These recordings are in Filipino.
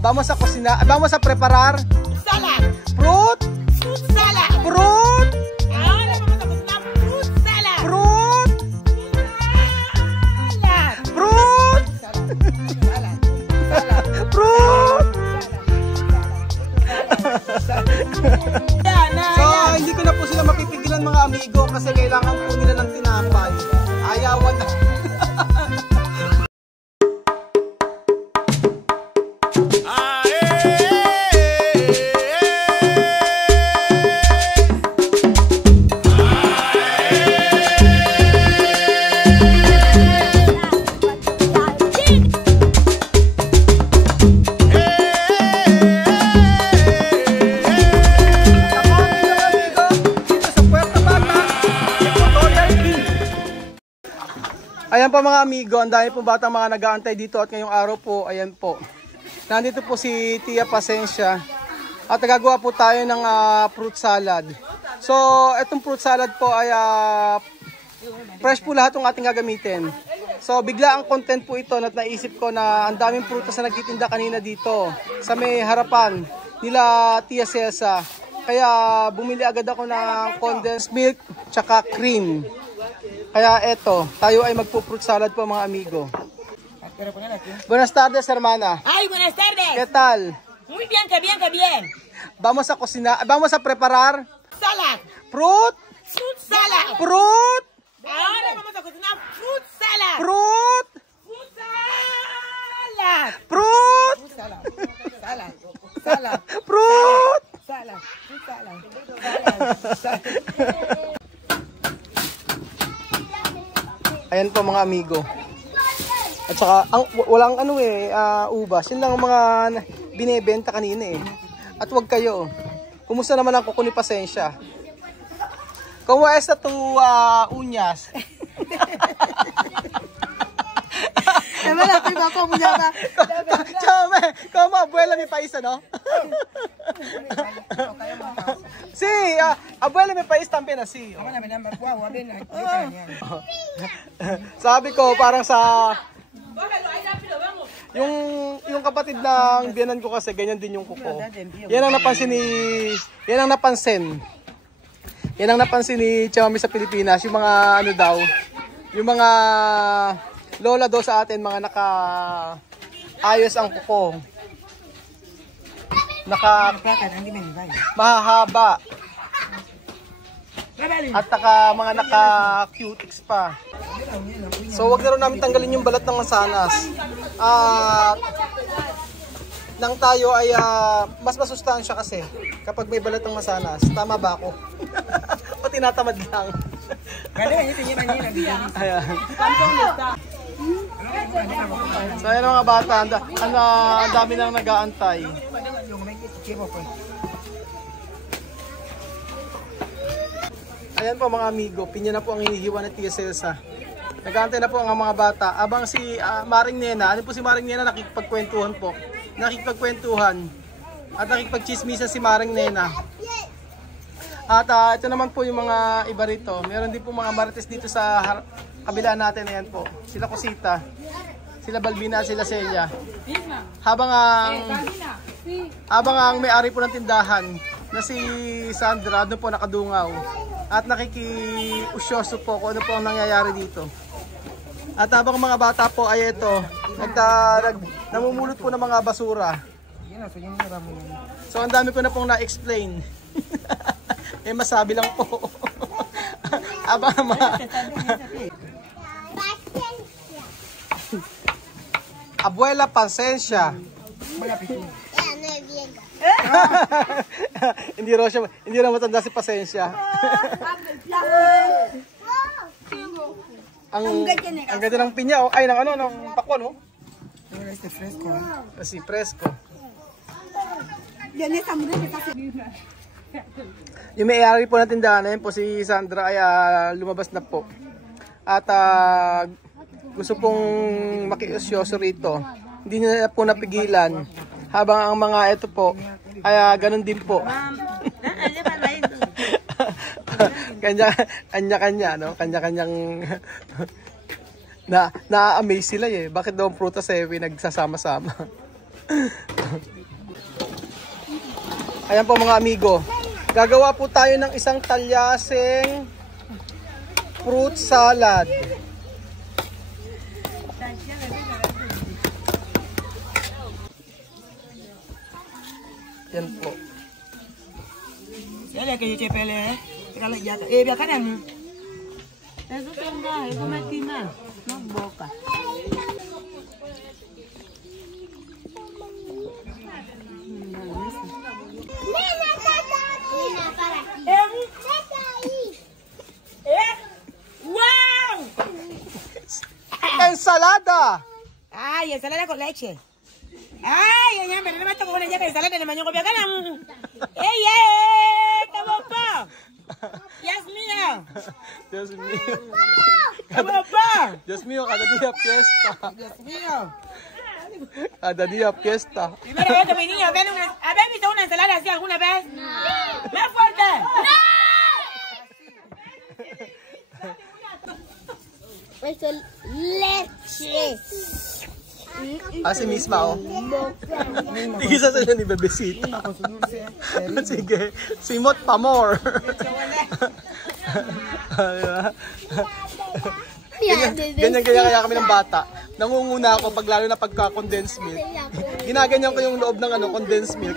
Vamos a cocinar, vamos a preparar salad. Fruit Salad. Fruit. Ahora vamos a cocinar fruit salad. Fruit. Salad. Fruit. Salad. Fruit. Yan, So, hindi ko na po sila mapipigilan mga amigo kasi kailangan po nila ng tinapay. Ayawan na. Ayan po mga amigo, ang dami po batang mga nag-aantay dito at ngayong araw po, ayan po. Nandito po si Tia Pasensya at nagagawa po tayo ng fruit salad. So, itong fruit salad po ay fresh po lahat ng ating gagamitin. So, bigla ang content po ito at naisip ko na ang daming prutas na nagtitinda kanina dito sa may harapan nila Tia Celsa. Kaya bumili agad ako ng condensed milk tsaka cream. Kaya eto, tayo ay magpo-fruit salad po mga amigo. Buenas tardes, hermana. Ay, buenas tardes. ¿Qué tal? Muy bien, que bien, que bien. Vamos a cocinar, vamos a preparar Salad. fruit Salad. Fruit. Ahora vamos a cocinar fruit salad. Fruit. Fruit salad. Fruit. Salad. Salad. Salad. Fruit. Salad. Salad. Salad. Ayan po mga amigo. At saka, walang ubas. Yun lang ang mga binebenta kanina eh. At wag kayo. Kumusta naman ang kuko ni Pasensya? ¿Cómo está tu uñas? Como abuela mi país, ¿no? Sí, abuela mi país también así. Sabi ko parang sa yung kapatid ng biyanan ko kasi ganyan din yung kuko. Yan ang napansin ni Chamami sa Pilipinas, yung mga ano daw, yung mga lola daw sa atin, mga ayos ang kuko. Mahahaba. At mga naka-cutics pa. So wag na rin namin tanggalin yung balat ng masanas. Nang tayo ay mas masustansya kasi kapag may balat ng masanas. Tama ba ako? O tinatamad lang? Ayan. So ayan mga bata, ang dami nang nag-aantay. Ayan po mga amigo, pinya na po ang hinihiwa ng Tia Celsa. Nag-aantay na po ang mga bata. Abang si Maring Nena, ano po si Maring Nena, nakikipagkwentuhan po. Nakikipagkwentuhan at nakikipagchismisan si Maring Nena. At ito naman po yung mga iba rito. Meron din po mga marites dito sa kabila natin. Ayan po, sila Cosita, sila Balbina at sila Celia. Habang ang may-ari po ng tindahan na si Sandra, ano po nakadungaw. At nakikiusyoso po kung ano po ang nangyayari dito. At habang mga bata po ay ito, namumulot po ng mga basura. So ang dami ko na pong na-explain. Masabi lang po. Abang Abuela Pasensya. Hindi na matanda si Pasensya. ang ganda ng pinya, ay ng pakwan, oh. Kasi fresco. Yung may-ari po ng tindahan na yun po si Sandra ay lumabas na po. At gusto pong makiusyoso rito. Hindi na po napigilan. Habang ang mga ito po ay ganun din po. Kanya-kanya, no? Kanya-kanyang na-amaze sila eh. Bakit daw ang prutas eh nagsasama-sama? Ayan po mga amigo. Gagawa po tayo ng isang talyaseng fruit salad. Yan po. Yan kayo cepele. Kalau jatuh, biar kadang. Eso tenda, eso matina, no boca. Wow! Ensalada! Ay, ensalada con leche. Ay, ya me mato con ella ensalada de mañana con biacanam. ¡Ey, estamos pa! Dios mío. Dios mío. ¡Estamos pa! Dios mío, cada día fiesta. Dios mío. Cada día fiesta. Primera vez que mi niño ven una... ¿Habéis visto una ensalada así alguna vez? No. ¡Más fuerte! ¡No! Eso es leche. Si misma, oh. Tigisa sila ni Bebesita. Sige, simot pa more. Ganyan kaya kami ng bata. Nangunguna ako pag lalo na pagka-condensed milk. Ginaganyan ko yung loob ng condensed milk.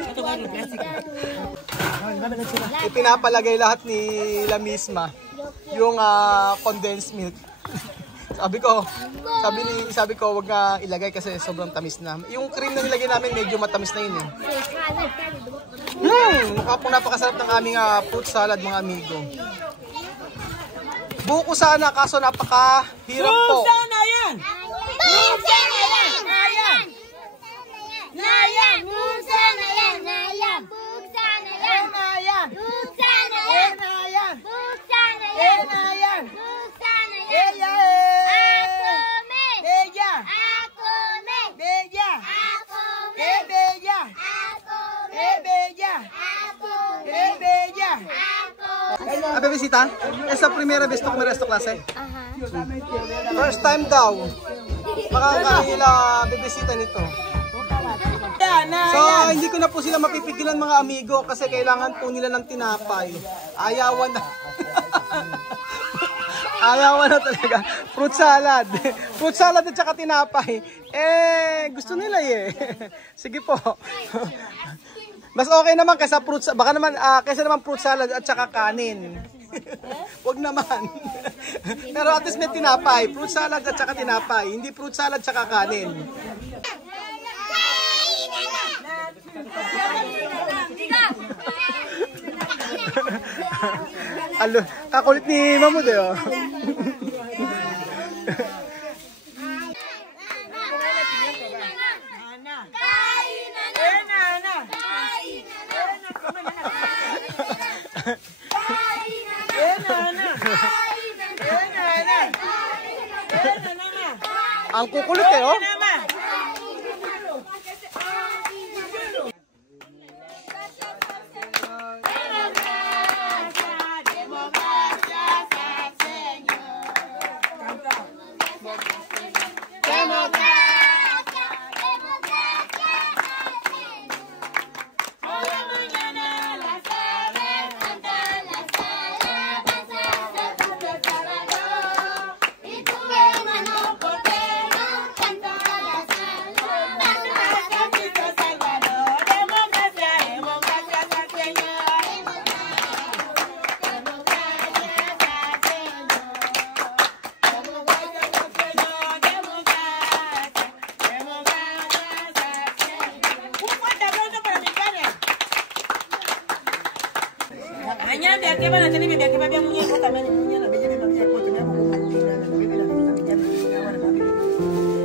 Ipinapalagay lahat ni La misma yung condensed milk. Sabi ko wag na ilagay kasi sobrang tamis na. Yung cream na nilagay namin medyo matamis na yun eh. Napakasarap ng aming fruit salad mga amigo. Buko sana kaso napakahirap po. Sana yan! Sana yan! Nayan! Nayan! Sana yan! Nayan! Sana yan! Nayan! Sana yan! Nayan! Sana yan! Nayan! Sana yan! Ella Akome! Bella! Akome! Bella! Akome! Bella! Akome! Bella! Akome! Bella! Bebesita, esa primera vez to comer esto klase? Aha. First time daw. Makakaila Bebesita nito. So, hindi ko na po sila mapipigilan mga amigo kasi kailangan po nila ng tinapay. Ayawan na. Ayawan na talaga. Fruit salad. Fruit salad at saka tinapay. Gusto nila eh. Sige po. Mas okay naman kaysa fruit salad. Baka naman, kaysa naman fruit salad at saka kanin. Wag naman. Pero at least may tinapay. Fruit salad at saka tinapay. Hindi fruit salad at saka kanin. Alo, kakulit ni Mamud eh. Oh. Ang kukulit eh, oh.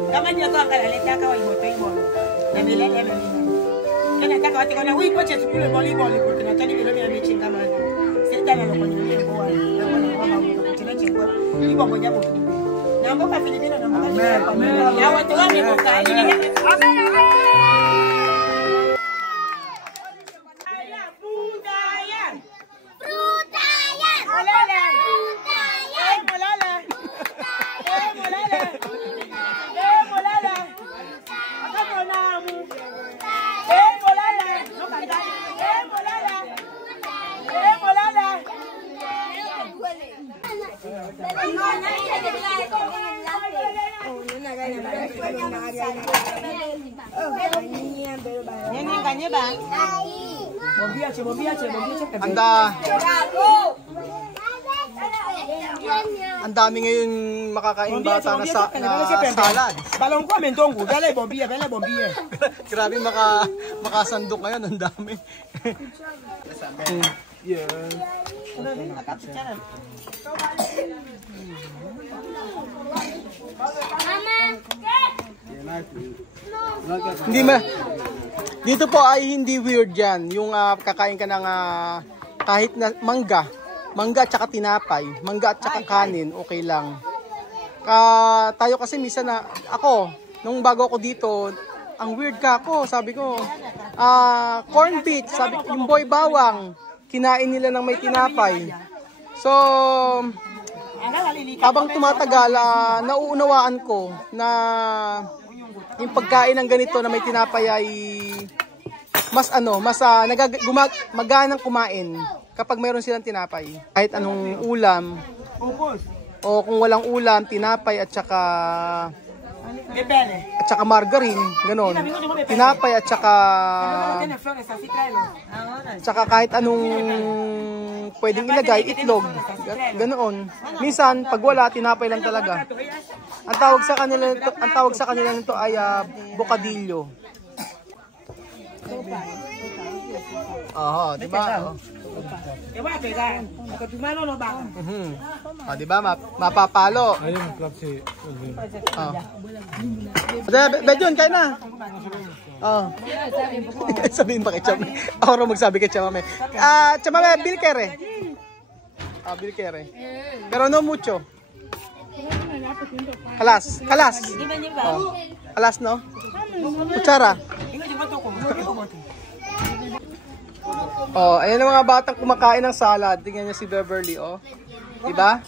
Kama ni kwa kala leta kwa ibo to ibo. Na vile lema mimi. Kana taka wati kana wi poche tukule volleyball ko tena tani vile mimi amechinga mama. Sasa na kwa nyumba kwa wale. Na kwa mama tena chingwa. Ibo moja kwa. Na mboka Filipino na mboka. Ya watu wame kwa kali. Amen amen. kanya ba? Bombia che. Ang dami ngayon makakain bata na salad. Balong ko mentongo, dale bombia. Grabe makasandok ngayon, ang dami. Hindi ma. Dito po ay hindi weird yan. Yung kakain ka ng kahit na mangga at saka tinapay, mangga at saka kanin, okay lang. Tayo kasi minsan na ako, nung bago ako dito, ang weird ka ako, sabi ko, corn beef, sabi ko, yung boy bawang, kinain nila ng may tinapay. So, habang tumatagal, nauunawaan ko na yung pagkain ng ganito na may tinapay ay mas maganang kumain kapag mayroon silang tinapay. Kahit anong ulam, o kung walang ulam, tinapay at saka margarine, gano'n. Tinapay at saka kahit anong pwedeng ilagay, itlog, ganoon. Minsan, pag wala, tinapay lang talaga. Ang tawag sa kanila nito ay bocadillo. Di ba? Di ba? Mapapalo. Ayun, klapsi. Bedyon, kain na. Sabihin pa kay Chama. Ako rin magsabi kay Chama. Chama, bil kere. Bil kere. Pero no mucho. Kalas. Kalas, no? Kutsara. Ayan ang mga batang kumakain ng salad. Tingnan niyo si Beverly, diba?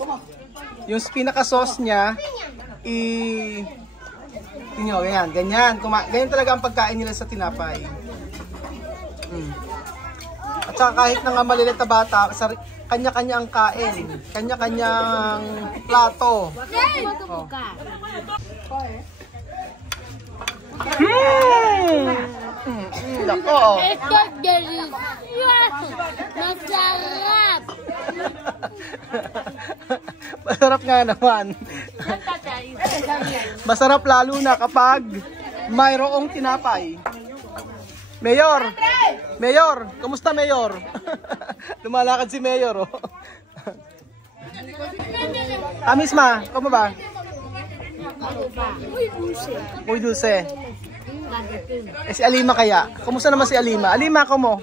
Yung pinaka-sauce niya, tingnan, ganyan. Ganyan talaga ang pagkain nila sa tinapay. At saka kahit na nga maliliit na bata, kanya-kanya ang kain. Kanya-kanyang plato. Nako. Ito delicious. Masarap. Masarap nga naman. Masarap lalo na kapag mayroong tinapay. Mayor! Kamusta Mayor? Lumalakad si Mayor, Misma, kamo ba? Uy, dulce. Si Alima kaya? Kumusta naman si Alima? Alima, kamo?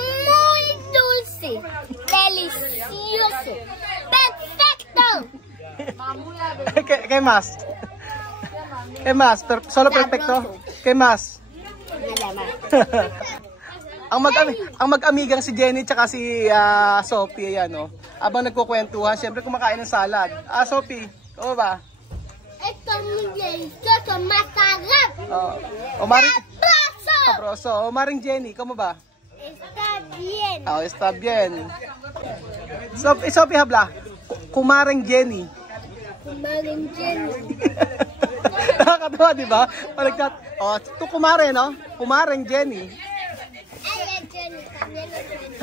Muy dulce. Delicioso. Perfecto. Kay Mas? Solo perfecto? Kay Mas? ang mag-amigang si Jenny tsaka si Sophie, ayan, abang nagkukwentuhan, syempre kumakain ng salad. Sophie, oo ba? Ito delicioso. Masarap. Sabroso. Maring Jenny, kamo ba? Está bien. Está bien. Sophie habla. Kumaring Jenny. Kumaring Jenny. Nakakatawa, di ba? Paligtat. Ito kumare, no? Kumaring Jenny. Ay, Jenny. También es Jenny.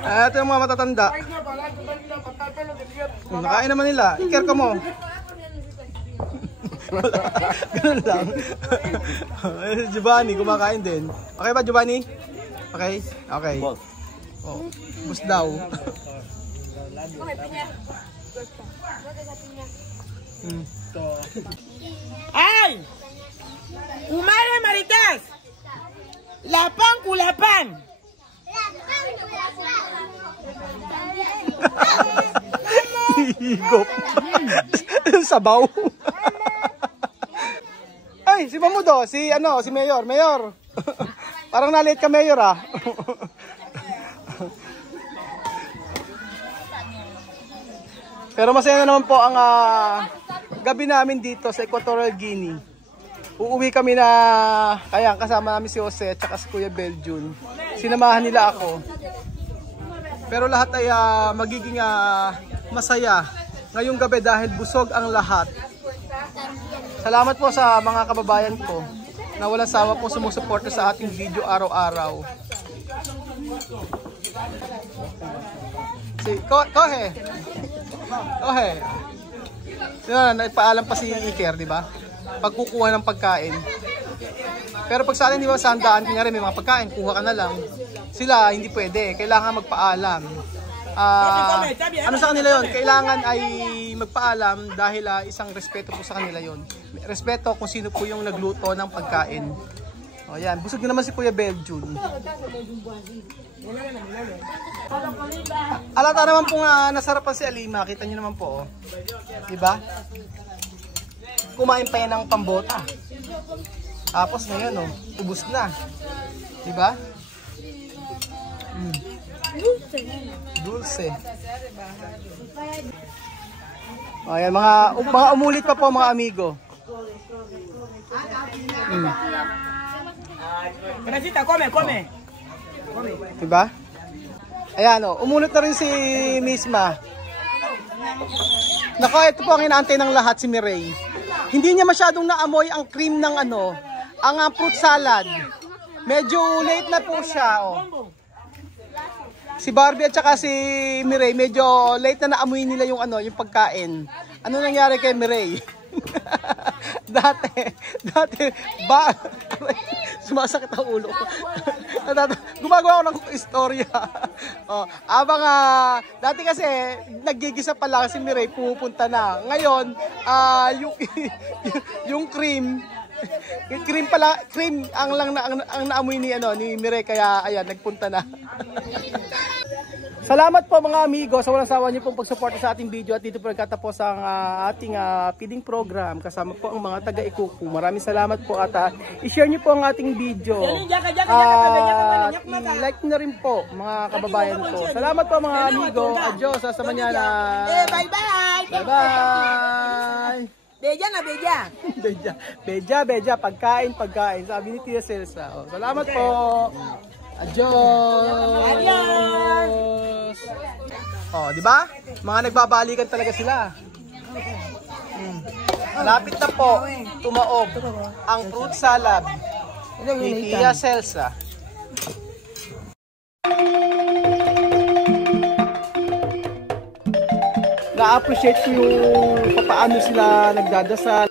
Ito yung mga matatanda. Nakain naman nila. I-care ka mo. Ganun lang. Giovanni, kumakain din. Okay ba, Giovanni? Okay? Okay. Bus daw. ¡Ay! ¡Umare Maritas! ¡Lapan culapan! Higop. Sabaw. Ay, si Mamudo, si Mayor. Mayor. Parang na-late ka, Mayor, Pero masaya na naman po ang gabi namin dito sa Equatorial Guinea. Uuwi kami na, kaya kasama namin si Jose at saka si Kuya Beljun. Sinamahan nila ako. Pero lahat ay magiging masaya ngayong gabi dahil busog ang lahat. Salamat po sa mga kababayan ko na walang sawa po sumusuporta sa ating video araw-araw. Si Kohe. Nagpaalam pa si Iker, di ba? Pagkukuha ng pagkain. Pero pag sa atin, di ba, sa handaan, kunyari may mga pagkain, kuha ka na lang. Sila, hindi pwede. Kailangan magpaalam. Ano sa kanila yon? Kailangan ay magpaalam dahil isang respeto po sa kanila yon. Respeto kung sino po yung nagluto ng pagkain. O yan, busog na naman si Kuya Beljun. Alata naman po nga nasarapan si Alima. Kita nyo naman po. Diba? Kumain pa yan ng pambota. Tapos ngayon, ubus na. Diba? Dulce. O yan, mga umulit pa po mga amigo. Kanasita, come. Diba? Ayan umunot na rin si Misma. Nako, ito po ang inaantay ng lahat, si Mireille. Hindi niya masyadong naamoy ang cream ng ang fruit salad. Medyo late na po siya, Si Barbie at saka si Mireille, medyo late na naamoy nila yung yung pagkain. Ano nangyari kay Mireille? dati sumasakit ang ulo ko. Gumagawa ako ng istorya. Abang dati kasi naggigisa pa lang si Mireille, pupunta na. Ngayon, yung cream ang naamoy ni Mireille, kaya ayan, nagpunta na. Salamat po mga amigo sa walang sawa niyo pong pagsuporta sa ating video, at dito po nagtatapos ang ating feeding program kasama po ang mga taga-Ikuku. Maraming salamat po, at i-share niyo po ang ating video. I-like na rin po mga kababayan ko. Salamat po mga amigo. Adios, hasta mañana. Bye-bye. Beja, pagkain. Sabi ni Tia Celsa. Salamat po. Adios. Di ba? Mga nagbabalikan talaga sila. Malapit na po tumaob ang fruit salad ni Tia Celsa. Na-appreciate ko yung paano sila nagdadasal.